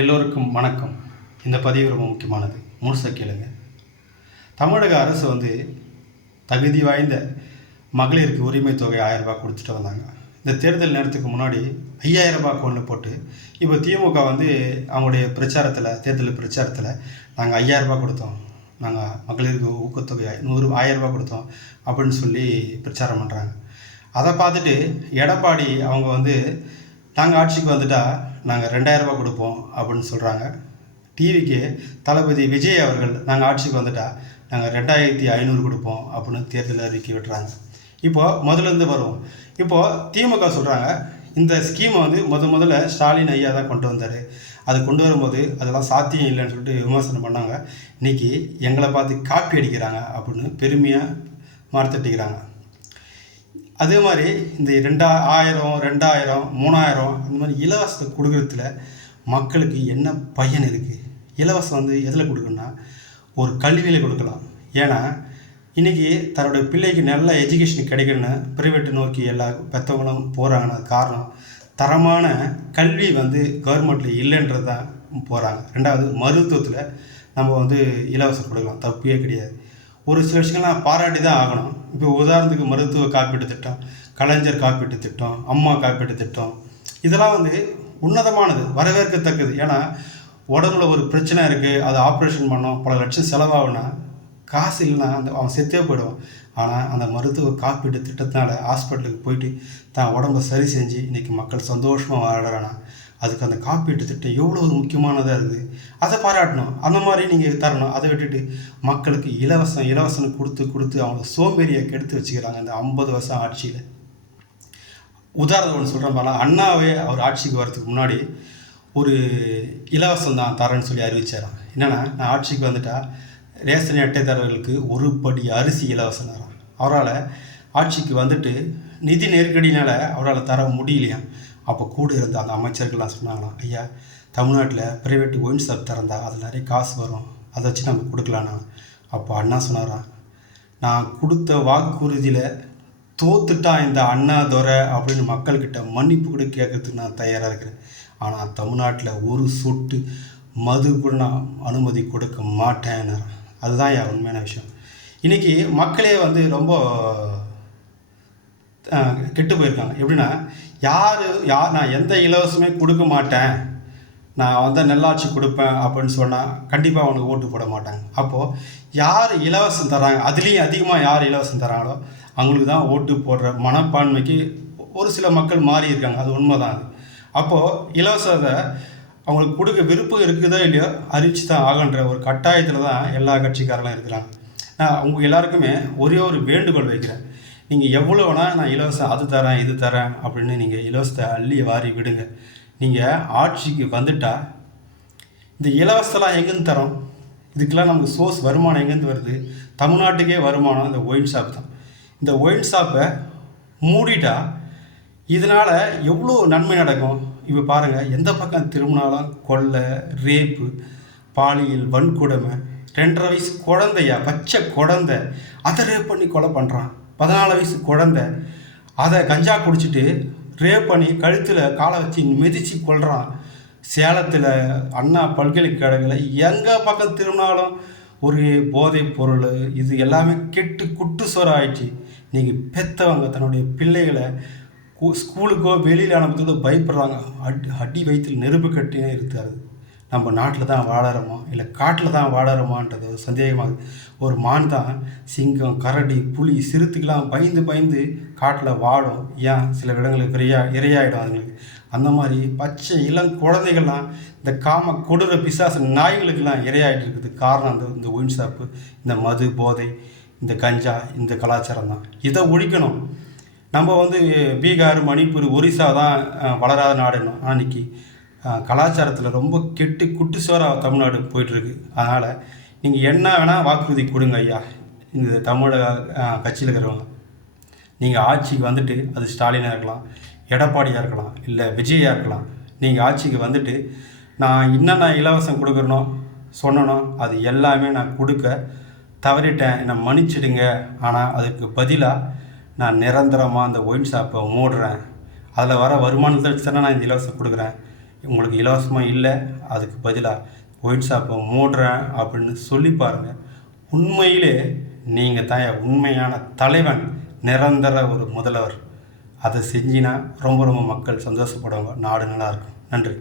எல்லோருக்கும் வணக்கம். இந்த பதிவு ரொம்ப முக்கியமானது, முழுசாக கேளுங்க. தமிழக அரசு தகுதி வாய்ந்த மகளிருக்கு உரிமை தொகை 1000 ரூபாய் கொடுத்துட்டு வந்தாங்க. இந்த தேர்தல் நேரத்துக்கு முன்னாடி 5000 ரூபாய் கொண்டு போட்டு, இப்போ திமுக அவங்களுடைய தேர்தல் பிரச்சாரத்தில் நாங்கள் 5000 ரூபாய் கொடுத்தோம், நாங்கள் மகளிருக்கு ஊக்கத்தொகை 1000 ரூபாய் கொடுத்தோம் அப்படின்னு சொல்லி பிரச்சாரம் பண்ணுறாங்க. அதை பார்த்துட்டு எடப்பாடி அவங்க நாங்கள் ஆட்சிக்கு வந்துட்டால் நாங்கள் 2000 ரூபாய் கொடுப்போம் அப்படின்னு சொல்கிறாங்க. டிவிக்கு தளபதி விஜய் அவர்கள் நாங்கள் ஆட்சிக்கு வந்துட்டால் நாங்கள் 2500 கொடுப்போம் அப்படின்னு தேர்தல் அறிக்கை விட்டுறாங்க. இப்போது முதலேருந்து வருவோம். இப்போது திமுக சொல்கிறாங்க, இந்த ஸ்கீமை முதல்ல ஸ்டாலின் ஐயா தான் கொண்டு வந்தார், அது கொண்டு வரும்போது அதெல்லாம் சாத்தியம் இல்லைன்னு சொல்லிட்டு விமர்சனம் பண்ணாங்க. இன்றைக்கி எங்களை பார்த்து காப்பி அடிக்கிறாங்க அப்படின்னு பெருமையாக மறுத்தட்டிக்கிறாங்க. அதே மாதிரி இந்த 2000, 2000, 3000 அந்த மாதிரி இலவசத்தை கொடுக்குறதுல மக்களுக்கு என்ன பயன் இருக்குது? இலவசம் எதில் கொடுக்கணும்னா ஒரு கல்வியில் கொடுக்கலாம். ஏன்னா இன்றைக்கி தன்னுடைய பிள்ளைக்கு நல்ல எஜுகேஷன் கிடைக்கணும்னு ப்ரைவேட்டை நோக்கி எல்லா பெற்றவங்களும் போகிறாங்கன்னா அது காரணம் தரமான கல்வி கவர்மெண்ட்டில் இல்லைன்றது தான் போகிறாங்க. ரெண்டாவது, மருத்துவத்தில் நம்ம இலவசம் கொடுக்கலாம், தப்பே கிடையாது. ஒரு சில விஷயங்கள்லாம் பாராட்டி தான் ஆகணும். இப்போ உதாரணத்துக்கு மருத்துவ காப்பீட்டு திட்டம், கலைஞர் காப்பீட்டு திட்டம், அம்மா காப்பீட்டு திட்டம், இதெல்லாம் உன்னதமானது, வரவேற்கத்தக்கது. ஏன்னா உடம்புல ஒரு பிரச்சனை இருக்குது, அது ஆப்ரேஷன் பண்ணோம், பல லட்சம் செலவாகுனா காசு இல்லைன்னா அவன் செத்தே போயிடுவான். ஆனால் அந்த மருத்துவ காப்பீட்டு திட்டத்தினால ஹாஸ்பிட்டலுக்கு போயிட்டு தான் உடம்பை சரி செஞ்சு இன்றைக்கி மக்கள் சந்தோஷமாக வாழறானா, அதுக்கு அந்த காப்பீட்டு திட்டம் எவ்வளோ முக்கியமானதாக இருக்குது, அதை பாராட்டணும். அந்த மாதிரி நீங்கள் தரணும். அதை விட்டுட்டு மக்களுக்கு இலவசம்னு கொடுத்து அவங்க சோம்பேறியை கெடுத்து வச்சுக்கிறாங்க இந்த 50 வருஷம் ஆட்சியில். உதாரணம் ஒன்று சொல்கிறேன் பாருங்க. அண்ணாவே அவர் ஆட்சிக்கு வரதுக்கு முன்னாடி ஒரு இலவசம் தான் தரேன்னு சொல்லி அறிவிச்சாராம். என்னென்னா, நான் ஆட்சிக்கு வந்துட்டால் ரேஷன் அட்டைதாரர்களுக்கு 1 படி அரிசி இலவசம் தரான். அவரால் ஆட்சிக்கு நிதி நெருக்கடினால் அவரால் தர முடியலையாம். அப்போ கூட இருந்த அந்த அமைச்சர்கள்லாம் சொன்னாங்களாம், ஐயா, தமிழ்நாட்டில் ப்ரைவேட் ஒயின் ஷாப் திறந்தா அதில் நிறைய காசு வரும், அதை வச்சு நம்ம கொடுக்கலான்னா. அப்போ அண்ணா சொன்னாராம், நான் கொடுத்த வாக்குறுதியில் தோத்துட்டான் இந்த அண்ணா துரை அப்படின்னு மக்கள்கிட்ட மன்னிப்பு கூட கேட்கறதுக்கு நான் தயாராக இருக்கிறேன். ஆனால் தமிழ்நாட்டில் ஒரு சொட்டு மது கூட நான் அனுமதி கொடுக்க மாட்டேன்னு. அதுதான் என் உண்மையான விஷயம். இன்றைக்கி மக்களே ரொம்ப கெட்டு போயிருக்காங்க. எப்படின்னா, யார் நான் எந்த இலவசமே கொடுக்க மாட்டேன், நான் நெல்லாட்சி கொடுப்பேன் அப்படின்னு சொன்னால் கண்டிப்பாக அவனுக்கு ஓட்டு போட மாட்டாங்க. அப்போது யார் இலவசம் தராங்க, அதுலேயும் அதிகமாக யார் இலவசம் தராங்களோ அவங்களுக்கு தான் ஓட்டு போடுற மனப்பான்மைக்கு ஒரு சில மக்கள் மாறி இருக்காங்க. அது உண்மை தான். அப்போது இலவசத்தை அவங்களுக்கு கொடுக்க விருப்பம் இருக்குதோ இல்லையோ அறிவிச்சு தான் ஆகன்ற ஒரு கட்டாயத்தில் தான் எல்லா கட்சிக்காரங்களும் இருக்கிறாங்க. அவங்க எல்லாருக்குமே ஒரே ஒரு வேண்டுகோள் வைக்கிறேன், நீங்கள் எவ்வளோ வேணால் நான் இலவசம் அது தரேன் இது தரேன் அப்படின்னு நீங்கள் இலவசத்தை அள்ளி வாரி விடுங்க. நீங்கள் ஆட்சிக்கு வந்துட்டால் இந்த இலவசத்தெல்லாம் எங்கேருந்து தரோம்? இதுக்கெல்லாம் நமக்கு சோர்ஸ் வருமானம் எங்கேருந்து வருது? தமிழ்நாட்டுக்கே வருமானம் இந்த ஒயின் ஷாப் தான். இந்த ஒயின் ஷாப்பை மூடிட்டா இதனால் எவ்வளோ நன்மை நடக்கும்? இப்போ பாருங்கள், எந்த பக்கம் திரும்பினாலும் கொள்ளை, ரேப்பு, பாலியல் வன்கொடுமை. 2.5 வயசு குழந்தையா, பச்சை குழந்தை, அதை ரேப் பண்ணி கொலை பண்ணுறான். 14 வயசு குழந்தை, அதை கஞ்சா குடிச்சிட்டு ரேப் பண்ணி கழுத்தில் காலை வச்சு மிதித்து கொள்கிறான். சேலத்தில் அண்ணா பல்கலைக்கழகத்தில் எங்கே பக்கம் திரும்பினாலும் ஒரு போதைப் பொருள், இது எல்லாமே கெட்டு குட்டு சோறு ஆயிடுச்சு. நீங்கள் பெற்றவங்க தன்னுடைய பிள்ளைகளை ஸ்கூலுக்கோ வெளியில் அனுப்புறதுக்கோ பயப்படுறாங்க. அடி வயிற்றில் நெருப்பு கட்டினே இருக்காது. நம்ம நாட்டில் தான் வாழறோமா இல்லை காட்டில் தான் வாழறோமான்றது சந்தேகமாகுது. ஒரு மான் தான் சிங்கம், கரடி, புலி, சிறுத்தைக்கெல்லாம் பயந்து காட்டில் வாழும். ஏன் சில இடங்களுக்கு இரையாயிடும் அதுங்களுக்கு. அந்த மாதிரி பச்சை இளம் குழந்தைகள்லாம் இந்த காம கொடூர பிசாசு நாய்களுக்கெல்லாம் இரையாகிட்டு இருக்குது. காரணம் இந்த ஒயின் ஷாப்பு, இந்த மது, போதை, இந்த கஞ்சா, இந்த கலாச்சாரம் தான். இதை ஒழிக்கணும். நம்ம பீகார், மணிப்பூர், ஒரிசா தான் வளராத நாடுன்னு. அன்றைக்கி கலாச்சாரத்தில் ரொம்ப கெட்டு குட்டுசோராக தமிழ்நாடு போயிட்டுருக்கு. அதனால் நீங்கள் என்ன வேணால் வாக்குறுதி கொடுங்க ஐயா, இந்த தமிழக கட்சியில் இருக்கிறவங்க. நீங்கள் ஆட்சிக்கு அது ஸ்டாலினாக இருக்கலாம், எடப்பாடியாக இருக்கலாம், இல்லை விஜயாக இருக்கலாம். நீங்கள் ஆட்சிக்கு நான் என்னென்ன இலவசம் கொடுக்குறனோ சொன்னனோ அது எல்லாமே நான் கொடுக்க தவறிட்டேன், என்னை மன்னிச்சிடுங்க. ஆனால் அதுக்கு பதிலாக நான் நிரந்தரமாக அந்த ஒயின் ஷாப்பை மூடுறேன், அதில் வர வருமானத்தை வச்சு தானே நான் இந்த இலவசம் கொடுக்குறேன். உங்களுக்கு இலவசமாக இல்லை, அதுக்கு பதிலாக ஒயிட் ஷாப்பை மூடுறேன் அப்படின்னு சொல்லி பாருங்கள். உண்மையிலே நீங்கள் தான் உண்மையான தலைவன், நிரந்தர ஒரு முதல்வர். அதை செஞ்சினா ரொம்ப ரொம்ப மக்கள் சந்தோஷப்படுவாங்க, நாடு நல்லாயிருக்கும். நன்றி.